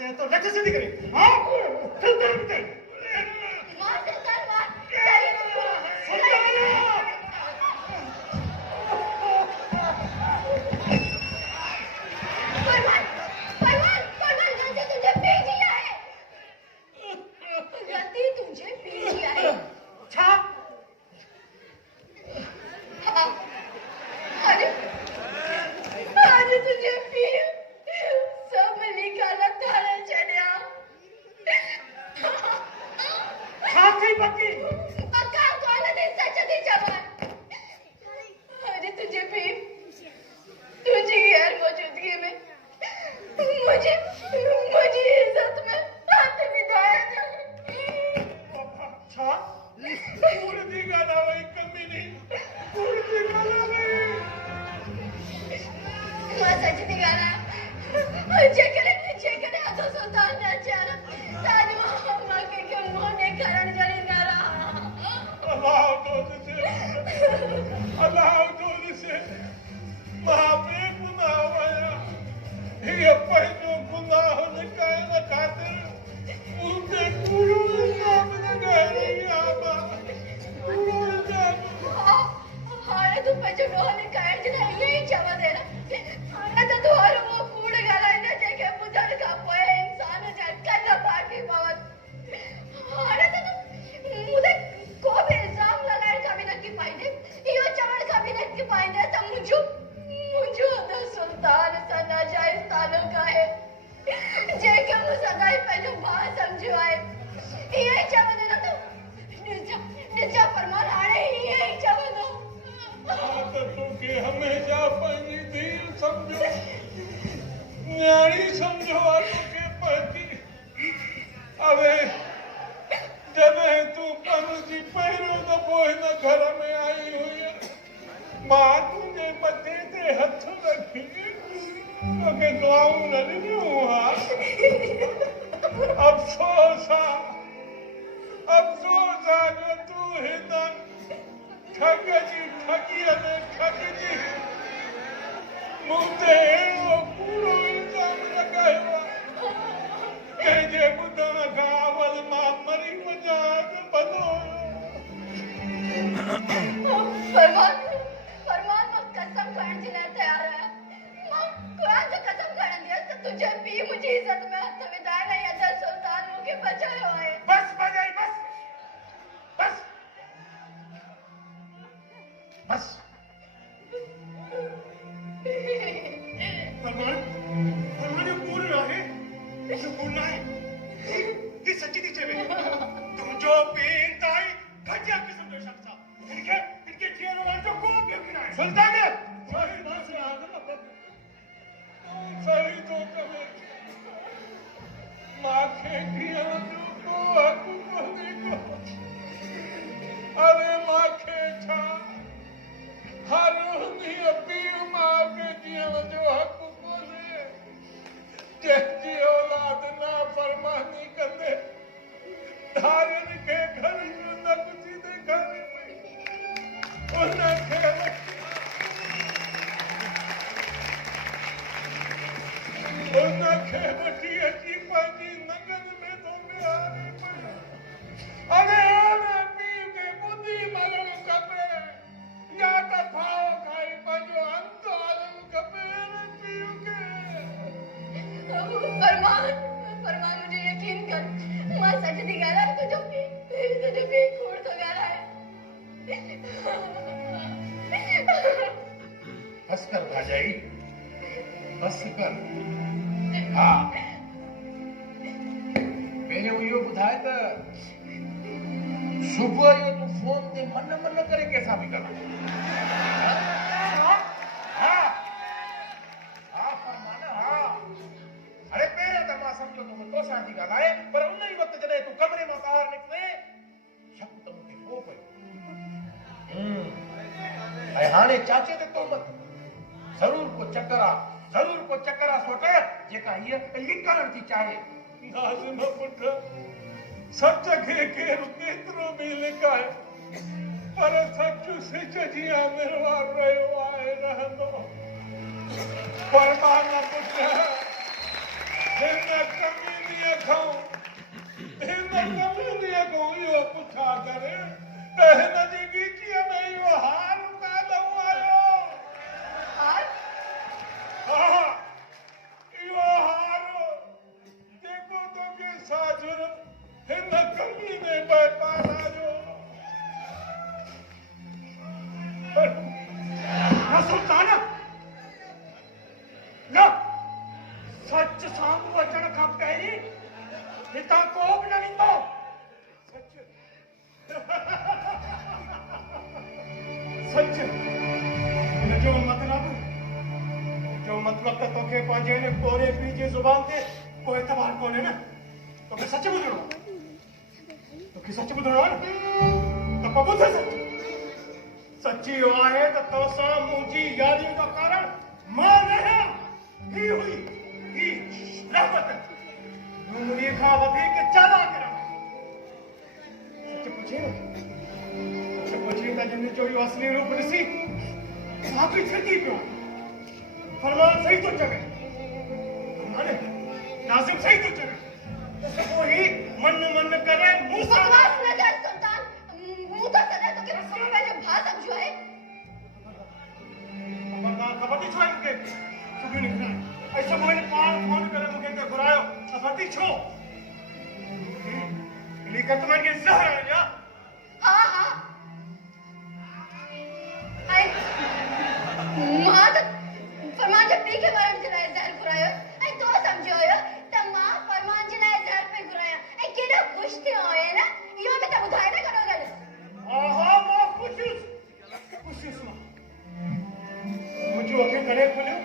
ते तो लक्ष से करे हां चल कर बिते मार दे सर मार परवान गलती तुझे भेजी आहे गलती तुझे भेजी आहे छा अरे तुझे पी सब निकाला थाने चढ़िया छा कई पक्की पक्का कौन है सच दी जवान अरे तुझे पी तुझे गैर मौजूदगी में मुझे इज्जत में हाथ मिलाया छा पूरी दी गाना वही कमी नहीं पूरी दी गाना वही मां सच दी गाना जेकरे तो सुल्तान ने चारा ताजो मां के मोने करण जड़ी नारा अल्लाह तो से महाबे गुनाह वाया ये पहिलो गुनाह ने कहना खातिर उनके गुरु नाम लगाई आबा गुरु नाम हाय तू पचे मोने काय जना यही चवा दे ना हाय तो तोर वो कूड़ गलाय ना जेके बुझर का पोए इंसान झटका पाटी पावत हाय तो मुझे को भी इल्जाम लगाए कभी न की पाइदे यो चवड़ कभी न की पाइदे तो मुझो तो सुल्तान सना जायज तालुका है जेके मु सगाई पे जो बात समझो आए ये चवड़ ना तो निजा फरमान आड़े ये चवड़ दो तो के हमेशा पंजी दिल समझो न्यारी समझो आतो के पति अबे जब तू पनुजी पहिरो तो कोई न घर में आई हुई है मां तुझे मथे ते हथ रखी तो के दुआऊं न ॾिनियूं हुआ अफ़सोस आहे जो तू हिन ठग जी ठगीअ में ठगजी मूं ते अहिड़ो कूड़ो इल्ज़ाम लॻायो आहे कंहिंजे ॿुधण खां अवल मां मरी वञा त भलो फरमान मां कसम खाने के लिए तैयार है मां कुरान से कसम खाने दिया तो तुझे भी मुझे इज्जत में हाथ विदाई नहीं अदा सुल्तान मुझे बचायो है बस बजाई बस फरमान जो पूर्ण आहे जो पूर्ण आहे ही सच्ची थी चवे तुमजो बेंताई घटिया किस्म जो शख्स आहे इनके जीवन वाल जो को भी न आहे सुल्तान सही बात है सही तो कहे माखे जीवन जो को हक कोने को अरे माखे छा हर उन्हीं अपील मां के जीवन जो हक कोने जंहिंजी औलाद ना फरमानी कंदे धारन के घर जो न कुझी दे घर में उनखे वठी अची पंहिंजी नगन में तो विहारे पियो अरे पीउ खे ॿुधी मरणु खपे या त फाओ खाई पंहिंजो अंत हलणु खपे पीउ खे फरमान मुझे यकीन कर मां सच दी गाला तुझे भी कूड़ तो गाला है बस कर भाजाई बस कर हाँ मैंने इहो ॿुधाए त सुबुह जो तूं फोन ते मन करे कंहिंसां बि ॻाल्हाए फरमान हा अरे पहिरियों त मां सम्झो तो तोसां थी ॻाल्हाए पर उन ई वक़्तु जॾहिं तूं कमरे मां ॿाहिरि निकिरे शक त मूंखे पोइ पियो ऐं हाणे चाचे ते तोहमत ज़रूर को चक्कर आहे सोट जेका हीअ लिकण थी चाहे नाज़िम पुट सच खे केरु केतिरो बि लिकाए पर सच सिच जी अमिरवार रहियो आहे रहंदो फरमान पुट हिन कमीनीअ खां इहो पुछा करे त हिन जी गीचीअ में इहो हार काॾों आयो? हार? हा, इहो हार जेको तोखे साजुर हिन कमीने में पारायो। न सुल्तान, न सच साम्हूं अचण खां पहिरीं हितां को बि न ईंदो। सच हिनजो मतलब त तोखे पंहिंजे हिन कोरे पीउ जी ज़ुबान ते को एतबार कोन्हे न। तोखे सच ॿुधणो आहे, तोखे सच ॿुधणो आहे न, त पोइ ॿुध सच। सच इहो आहे त तोसां मुंहिंजी यारी जो कारण मां न आहियां, ही हुई ही रहमत उन्हीअ खां वधीक चालाक रहा। सच पुछी न, सच पुछी त जिन जो इहो असली रूप ॾिसी साॻी थिरकी पियो। फरमान सही थो चवे, फरमान नाज़िम सही थो चवे। पोइ ही मन करे मूं सां बकवास न कर सुल्तान। मूं त सदा तोखे पंहिंजो भाउ सम्झो आहे। ख़बर थी छो आहे मूंखे सुबुह निकिता ऐं सुबुह पाण फोन करे मूंखे हिते घुरायो। ख़बर थी छो लिखत में के ज़हर आहे या? हा हा, ऐं मां त फरमान जे पीउ खे मारण जे लाइ ज़हर घुरायो ऐं तो सम्झो हुयो त मां फरमान जे लाइ ज़हर पे घुरायां ऐं केॾो ख़ुशि थियो आहे न। इहो बि त ॿुधाए न करो ॻाल्हि। आहा, मां ख़ुशि मां मुंहिंजो अखियूं कॾहिं खुलियूं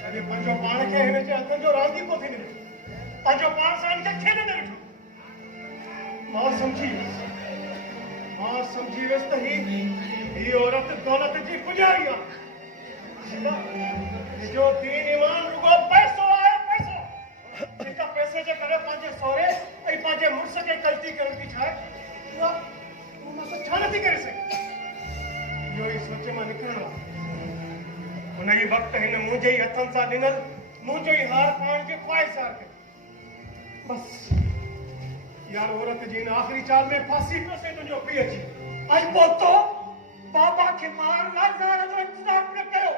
जॾहिं पंहिंजो पाण खे हिन जे हथनि जो रांदी को थी ॾिठो, पंहिंजो पाण सां हिन खे खेॾ न ॾिठो। मां सम्झी वियुसि त ही औरत दौलत जी पुॼारी आहे। जो दीन ईमान रुगो पैसो आहे, पैसो। जेका पैसे जे करे पंहिंजे सहुरे ऐं पंहिंजे मुड़ुस खे ग़लती करण थी चाहे, उहा छा नथी करे सघे। इहो ई सोच मां निकिरणो आहे। हुन ई वक़्तु हिन मुंहिंजे ई हथनि सां ॾिनल मुंहिंजो ई हार पाइण जी ख़्वाहिशार कई। बसि यार औरत जी हिन आख़िरी चाल में फांसी पियोसीं तुंहिंजो पीउ अची। ऐं पोइ तो बाबा खे मारण लाइ ज़हर जो इंतज़ाम न कयो।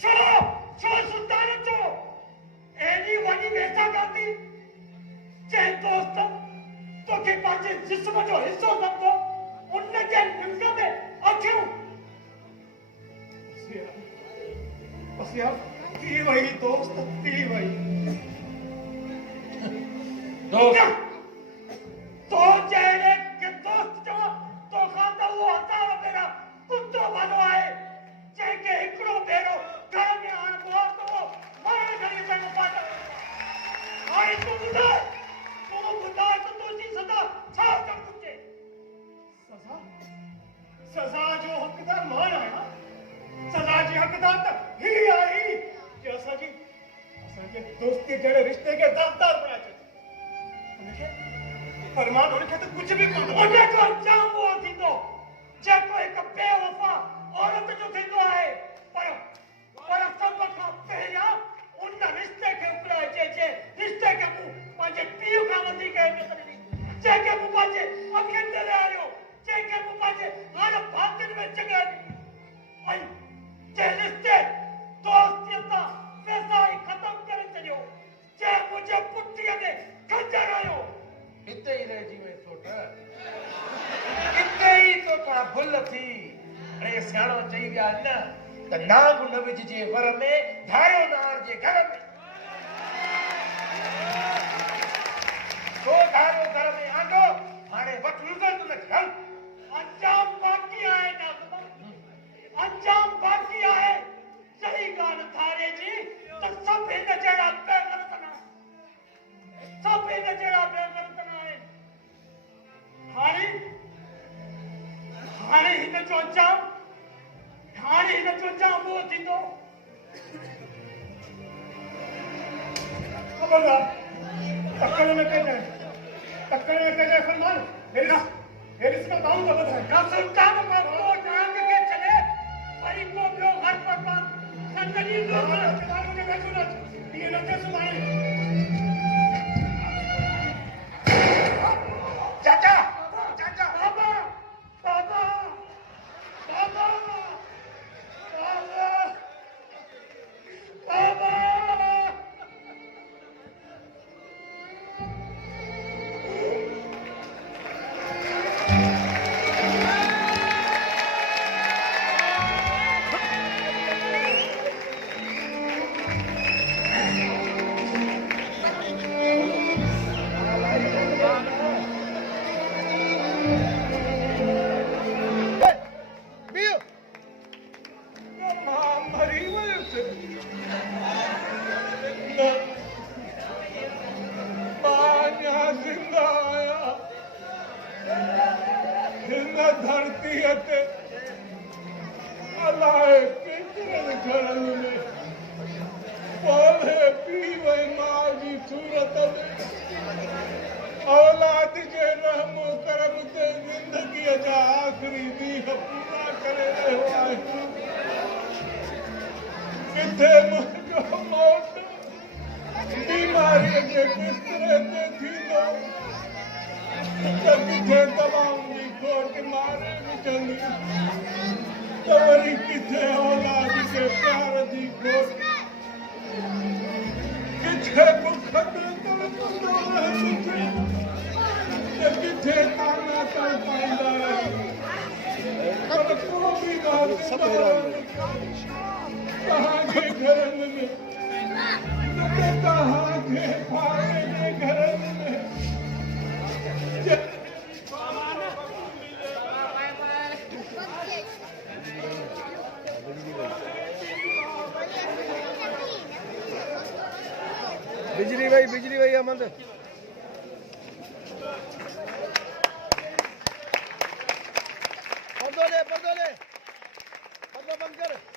छो सुल्तान छो एॾी वॾी वेठागाती जंहिं दोस्त तोखे पंहिंजे जिस्म जो हिसो सम्झो उन जे निम्न में अखियूं। बस यार थी वई दोस्त, थी वई दोस्त तो जहिड़े के दोस्त जो तोखां त उहो हज़ार भेरा कुतो भलो आहे जंहिंखे हिकिड़ो भेरो घर में आणिबो आहे त उहो मरण घड़ी पंहिंजो पाट। हाणे तूं ॿुधाए त तुंहिंजी सज़ा छा करणु घुरिजे? सज़ा जो हक़दार मां आहियां। सज़ा जी हक़दार त ही आहे कि असांजे दोस्ती जहिड़े रिश्ते खे दागदार बणाए छॾे। फरमान उनखे त कुझु बि कोन उनजो अंजाम उहो थींदो जेको हिकु बेवफ़ा औरत जो थींदो आहे। पर सभ खां पहिरियां उन रिश्ते खे उकराए जे रिश्ते खे मूं पंहिंजे पीउ खां वधीक अहमियत ॾिनी, जंहिंखे मूं पंहिंजे अखियुनि ते विहारियो, जंहिंखे मूं पंहिंजे हर भातियुनि में जॻह ॾिनी। ऐं जे रिश्ते दोस्तीअ सां पैसा ई ख़तमु करे छॾियो, जंहिं मुंहिंजे पुठीअ में खंजर आयो। हिते ई रहिजी वई सोट, हिते ई तो का भुल थी। अरे सियाणो चई विया न त नाग न विझिजे वर में, धारियो नार जे घर में। तो धारियो घर में आंदो, हाणे वठ रिज़ल्ट न थियल। अंजाम बाक़ी आहे नाज़िमा, अंजाम बाक़ी आहे। सही ॻाल्हि धारे जी त सभु हिन जहिड़ा बेग़रत न आहिनि, सभु हिन जहिड़ा बेग़रत न आहिनि। हाणे हिन जो अंजाम उहो थींदो। खबरदार टक्कर में कजाए फरमान। हेरिस का दाम तो बता का सुल्तान को टांग के चले भाई को लो घर पर जिंदगी दो मुझे बैठो ना ये न सुनाई धरती हते अलाए केतिरनि घरनि में पौधे पीवे मां जी सूरत में औलाद जे रहम करम ते ज़िंदगीअ जा आख़िरी ॾींहं पूरा करे रहियो आहे किथे मुंहिंजो मौत बीमारीअ जे बिस्तरे ते थींदो त किथे दवाउनि जी घोट मारे विझंदी त वरी किथे औलाद जे प्यार जी घोट किथे बुख ते तड़पंदो रहे त किथे ताना तड़पाईंदा रहे पर को बि ॻाल्हि तव्हांजे घरनि में तव्हांजे भाउ जे घरनि में बिजली भाई अमन पर्दो बंद कर